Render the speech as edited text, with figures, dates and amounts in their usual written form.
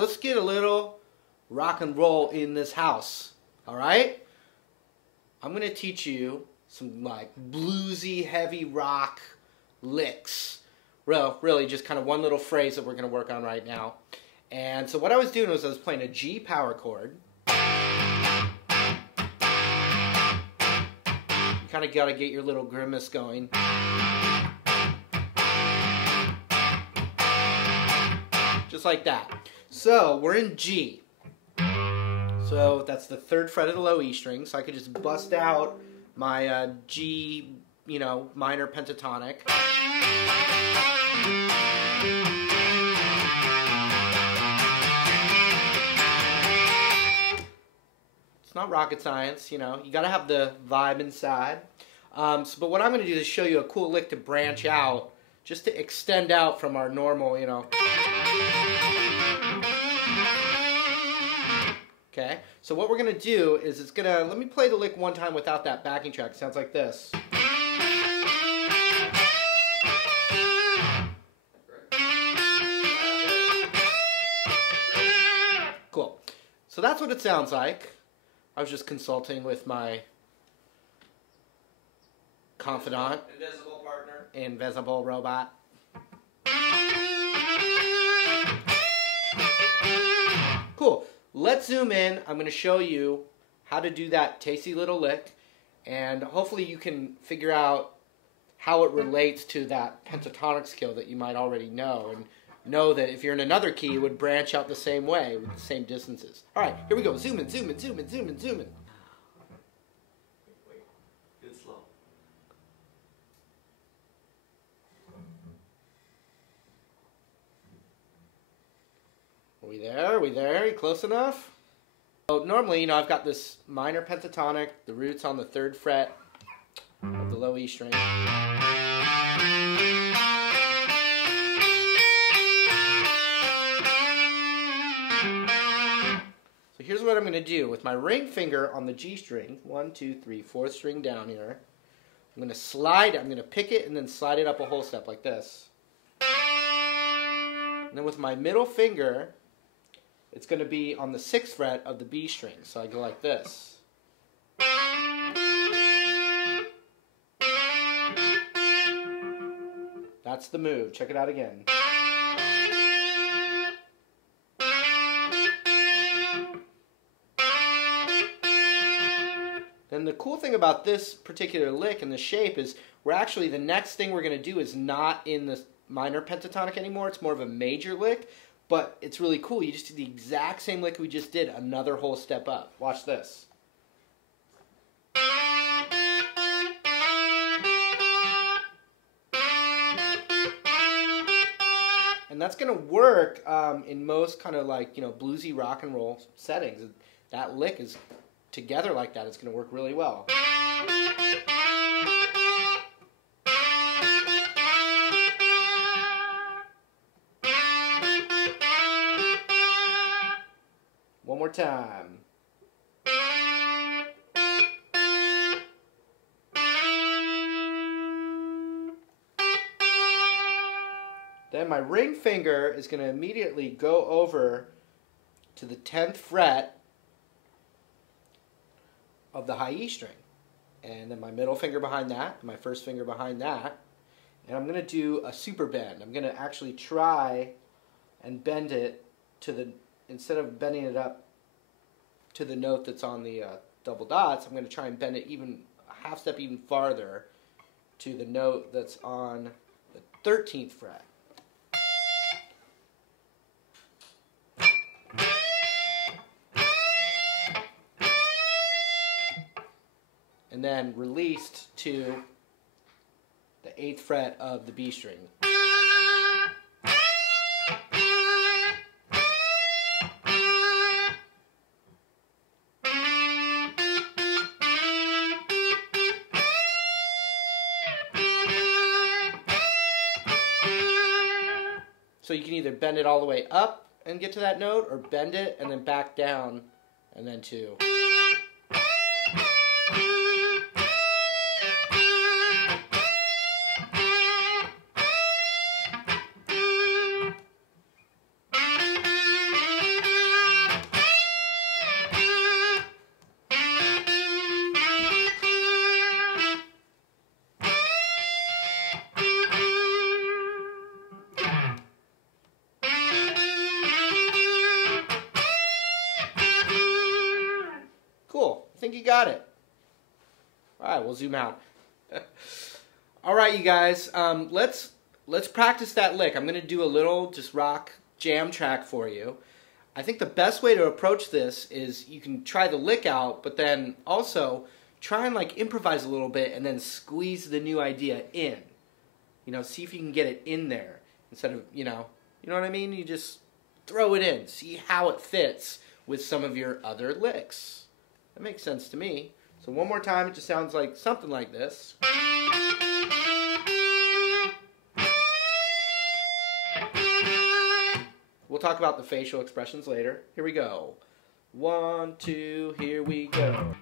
let's get a little rock and roll in this house. All right? I'm going to teach you some like bluesy, heavy rock licks. Well, really just kind of one little phrase that we're going to work on right now. And so what I was doing was I was playing a G power chord. You kind of got to get your little grimace going. Just like that. So we're in G. So that's the 3rd fret of the low E string. So I could just bust out my G, minor pentatonic. It's not rocket science, you got to have the vibe inside. But what I'm going to do is show you a cool lick to branch out, just to extend out from our normal, Okay, so what we're going to do is let me play the lick one time without that backing track. It sounds like this. Cool. So that's what it sounds like. I was just consulting with my confidant. Invisible partner. Invisible robot. Cool. Let's zoom in. I'm going to show you how to do that tasty little lick, and hopefully you can figure out how it relates to that pentatonic skill that you might already know, and know that if you're in another key, it would branch out the same way with the same distances. All right, here we go. Zoom in, zoom in, zoom in, zoom in, zoom in. Wait. Good slow. Are we there? Are we there? Are you close enough? So normally, I've got this minor pentatonic, the root's on the 3rd fret of the low E string. So here's what I'm going to do. With my ring finger on the G string, 1, 2, 3, 4th string down here, I'm going to pick it and then slide it up a whole step like this. And then with my middle finger, it's going to be on the 6th fret of the B string. So I go like this. That's the move. Check it out again. Then the cool thing about this particular lick and the shape is the next thing we're going to do is not in the minor pentatonic anymore. It's more of a major lick, but it's really cool. You just do the exact same lick we just did, another whole step up. Watch this. And that's going to work in most kind of like, bluesy rock and roll settings. That lick is together like that. It's going to work really well. One more time. Then my ring finger is going to immediately go over to the 10th fret of the high E string. And then my middle finger behind that, my first finger behind that. And I'm going to do a super bend. I'm going to actually try and bend it to the, instead of bending it up to the note that's on the double dots, I'm going to try and bend it even a half step even farther to the note that's on the 13th fret. And then released to the 8th fret of the B string. So you can either bend it all the way up and get to that note, or bend it and then back down and then to. think you got it. All right, we'll zoom out. All right, you guys, let's practice that lick. I'm gonna do a little just rock jam track for you. I think the best way to approach this is you can try the lick out, but then also try and like improvise a little bit and then squeeze the new idea in. You know, see if you can get it in there instead of, you know what I mean? You just throw it in, see how it fits with some of your other licks. That makes sense to me. So one more time, it just sounds like something like this. We'll talk about the facial expressions later. Here we go. 1, 2, here we go.